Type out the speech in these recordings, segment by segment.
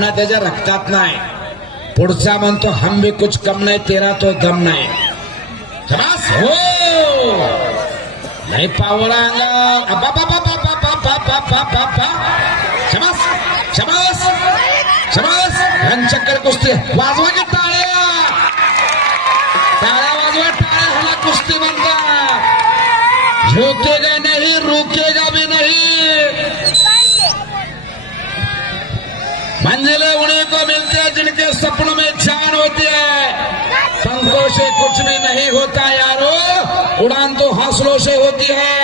भावना त्याच्या रक्तात नाही. पुढचा म्हणतो हम भी कुछ कम नाही तेरा तो दम नाही. शाबास हो नाही पावला शाबास शाबास शाबास रंगचक्कर कुस्ती वाजवा की टाळ्या टाळ्या वाजवा टाळ्या ह्याला कुस्ती म्हणतात. झोकेगा नहीं रुकेगा भी नहीं. मंजिलें उन्हीं को मिलती है जिनके सपनों में जान होती है. पंखों से कुछ भी नहीं होता यारो, उड़ान तो हौसलों से होती है.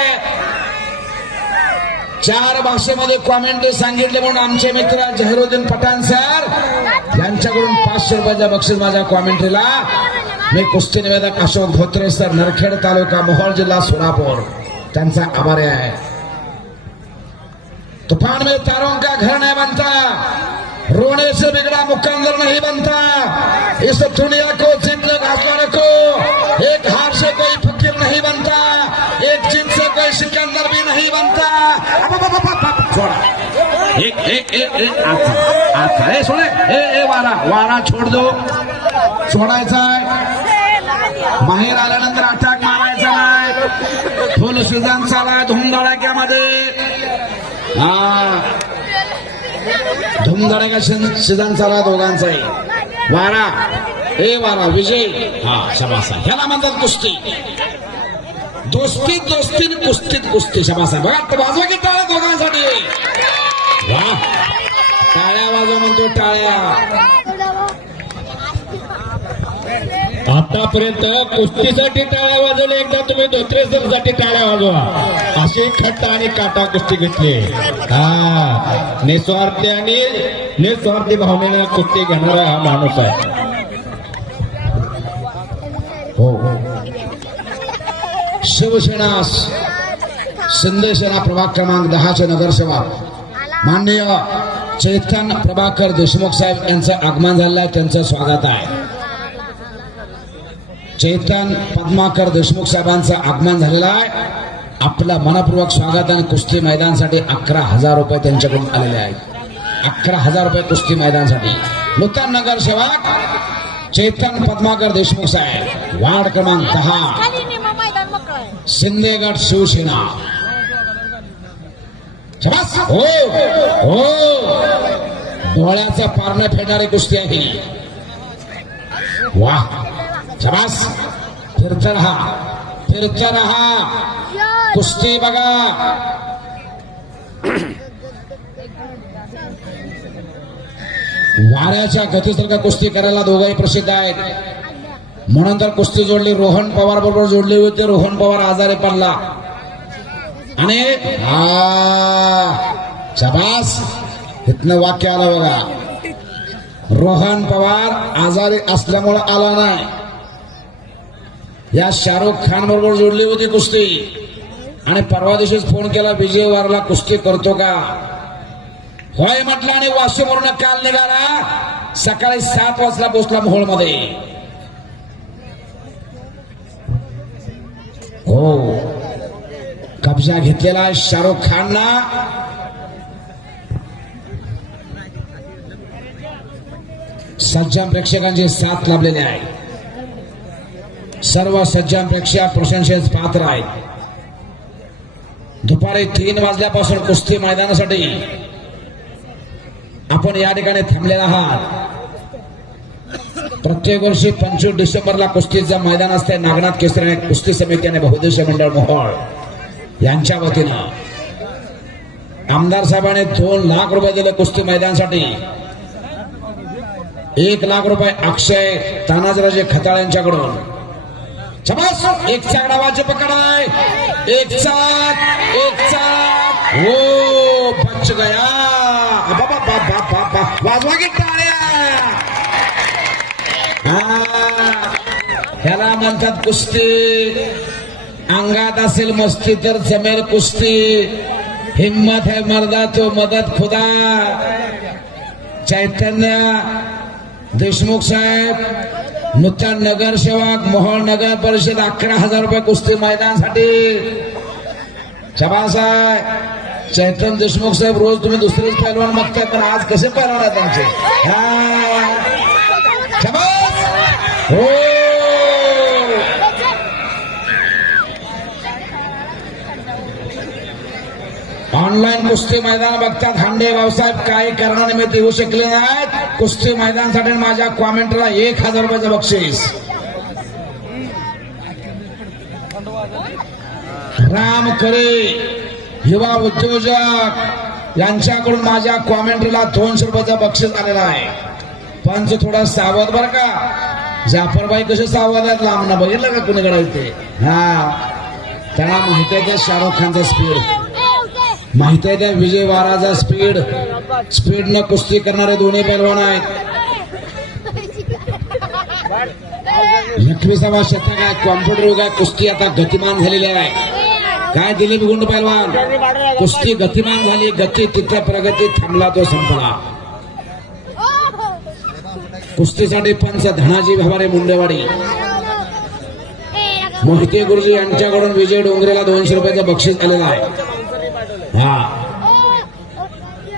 4 भाषेमध्ये कॉमेंट्री सांगितले म्हणून आमचे मित्र जहिरुद्दीन पठाण सर यांच्याकडून 500 रुपयाचा बक्षीस माझ्या कॉमेंट्रीला. मी कुस्ती निवेदक अशोक धोत्रे सर, नरखेड तालुका, मोहोळ जिल्हा, सोलापूर, त्यांचा आभारी आहे. तूफान में तारों का घर नहीं बनता, रोने से बिगड़ा मुकंदर नहीं बनता. इस दुनिया को जीतने घासवाने को एक हार से कोई फकीर नहीं बनता, एक जीत से कोई सिकंदर भी नहीं बनता. वारा छोड़ दो. सोडायचा आहे, बाहेर आल्यानंतर अटॅक मारायचा नाही. फुल सीझन चालाय धुमधडाक्यामध्ये. धुमधडाक्या सीझन चालाय दोघांचाही. वारा वारा विजय. शाबास, ह्याला म्हणतात कुस्ती. दोस्तीत दोस्तीन कुस्तीत कुस्ती. शाबास. बघा वाजवा की टाळ्या दोघांसाठी. वा टाळ्या वाजवा म्हणतो टाळ्या. आतापर्यंत कुस्तीसाठी टाळ्या वाजवल्या, एकदा तुम्ही धोत्रे सर साठी टाळ्या वाजवा. अशी खट्ट आणि काटा कुस्ती घेतली. निस्वार्थी आणि निस्वार्थी भावनेने कुस्ती घेणारा हा माणूस आहे. हो शिवसेना शिंदे सेना प्रभाग क्रमांक 10 चे नगरसेवक माननीय चैतन प्रभाकर देशमुख साहेब यांचं आगमन झालेलं आहे. त्यांचं स्वागत आहे. चैतन पद्माकर देशमुख साहेबांचं आगमन झालेलं आहे. आपलं मनपूर्वक स्वागत. आणि कुस्ती मैदानासाठी 11,000 रुपये त्यांच्याकडून आलेले आहेत. 11,000 रुपये कुस्ती मैदानासाठी. नूतन नगरसेवक चैतन पद्माकर देशमुख साहेब, वार्ड क्रमांक 10, शिंदेगड शिवसेना. हो हो डोळ्याचं पारणं फेडणारी कुस्ती आहे. वा शाबास. फिरत रहा कुस्ती बघा. वाऱ्याच्या गतीसारखा कुस्ती करायला दोघंही प्रसिद्ध आहेत. म्हणून तर कुस्ती जोडली. रोहन पवार बरोबर जोडली होती. रोहन पवार आजारी पडला आणि शाबास इथनं वाक्य आलं बघा. रोहन पवार आजारी असल्यामुळे आला नाही. या शाहरुख खान बरोबर जोडली होती कुस्ती आणि परवा दिवशीच फोन केला, विजयवारला कुस्ती करतो का? होय म्हटलं आणि वाशिमवरून काल निघाला. सकाळी 7 वाजता पोहोचला मोहोळ मध्ये. हो कब्जा घेतलेला आहे शाहरुख खानना. सज्जन प्रेक्षकांची साथ लाभलेली आहे. सर्व सज्जन प्रेक्षक प्रशंसेस पात्र आहेत. दुपारी 3 वाजल्यापासून कुस्ती मैदानासाठी आपण या ठिकाणी थांबलेला आहात. प्रत्येक वर्षी 25 डिसेंबरला कुस्तीचं मैदान असते. नागनाथ केसरी कुस्ती समिती आणि बहुउद्देशीय मंडळ मोहोळ यांच्या वतीनं आमदार साहेबांनी 2 लाख रुपये दिले कुस्ती मैदानासाठी. 1 लाख रुपये अक्षय तानाजीराजे खताळ यांच्याकडून. शाबास. एक चाक डावाची पकड आहे. एक चाक हो बच गया. वाजवा की टाळ्या. ह्याला म्हणतात कुस्ती. अंगात असेल मस्ती तर जमेल कुस्ती. हिम्मत है मर्दा तो मदत खुदा. चैतन्य देशमुख साहेब नूतन नगरसेवक मोहोळ नगर परिषद 11,000 रुपये कुस्ती मैदानासाठी. शाबास आहे. चैतन देशमुख साहेब रोज तुम्ही दुसरेच पहलवान बघताय पण आज कसे पहलवान आहेत त्यांचे शाबास. हो ऑनलाईन कुस्ती मैदान बघतात हांडे भाऊसाहेब काही कारणानिमित्त येऊ शकले नाहीत. कुस्ती मैदानासाठी माझ्या कॉमेंटला 1000 रुपयाचं बक्षीस. राम करे युवा उद्योजक यांच्याकडून माझ्या कॉमेंट्रीला 200 रुपयाचं बक्षीस आलेलं आहे. पंच थोडा सावध बरं का. जाफरबाई कसे सावध आहेत लांबनं बघितलं का कुणीकडे ते. हा त्यांना माहित आहे त्या शाहरुख खानचा स्पीड, माहित आहे त्या विजय वाराचा स्पीड न कुस्ती करणारे दोन्ही पैलवान आहेत. 21वा शतक आहे, कॉम्प्युटर युग आहे, कुस्ती आता गतिमान झालेली आहे. काय दिलीप गुंड पैलवान कुस्ती गतिमान झाली, गती तिथं प्रगती थांबला तो संपला. कुस्तीसाठी पंच धनाजी भवारे मुंडेवाडी मोहिते गुरुजी यांच्याकडून विजय डोंगरेला 200 रुपयाचं बक्षीस आलेलं आहे. हा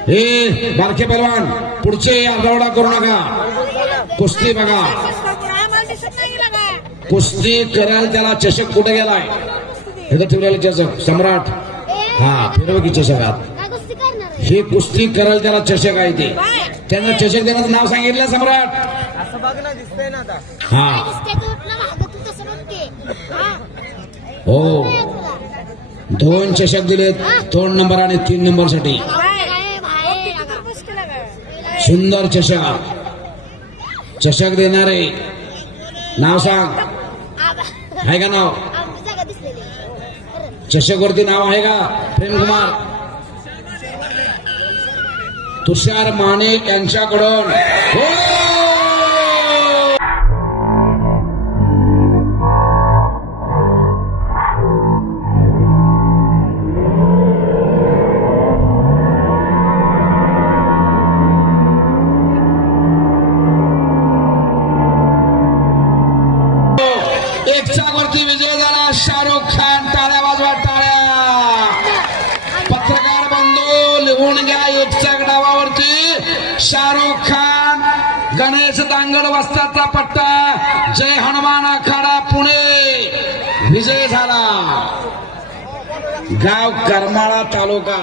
हे बारके पैलवान पुढचे आरडाओरडा करू नका. कुस्ती बघा, कुस्ती कराल त्याला चषक कुठे गेलाय हे ठेवलेला चषक सम्राट. हा फिरव की चषकात हे कुस्ती कराल त्याला चषक आहे ते. त्यांना चषक देण्याचं नाव सांगितलं सम्राट. हा हो 2 चषक दिलेत 2 नंबर आणि 3 नंबर साठी. सुंदर चषक देणारे नाव सांग. आहे का नाव? चषक वरती नाव आहे का? प्रेमकुमार तुषार माणिक यांच्याकडून. हो वरती विजय झाला शाहरुख खान. टाळ्या वाजवा टाळ्या. पत्रकार बंधू लिहून घ्या 1 डावावरती शाहरुख खान. गणेश दांगड वस्ताचा पट्टा जय हनुमान आखाडा पुणे विजय झाला. गाव करमाळा तालुका.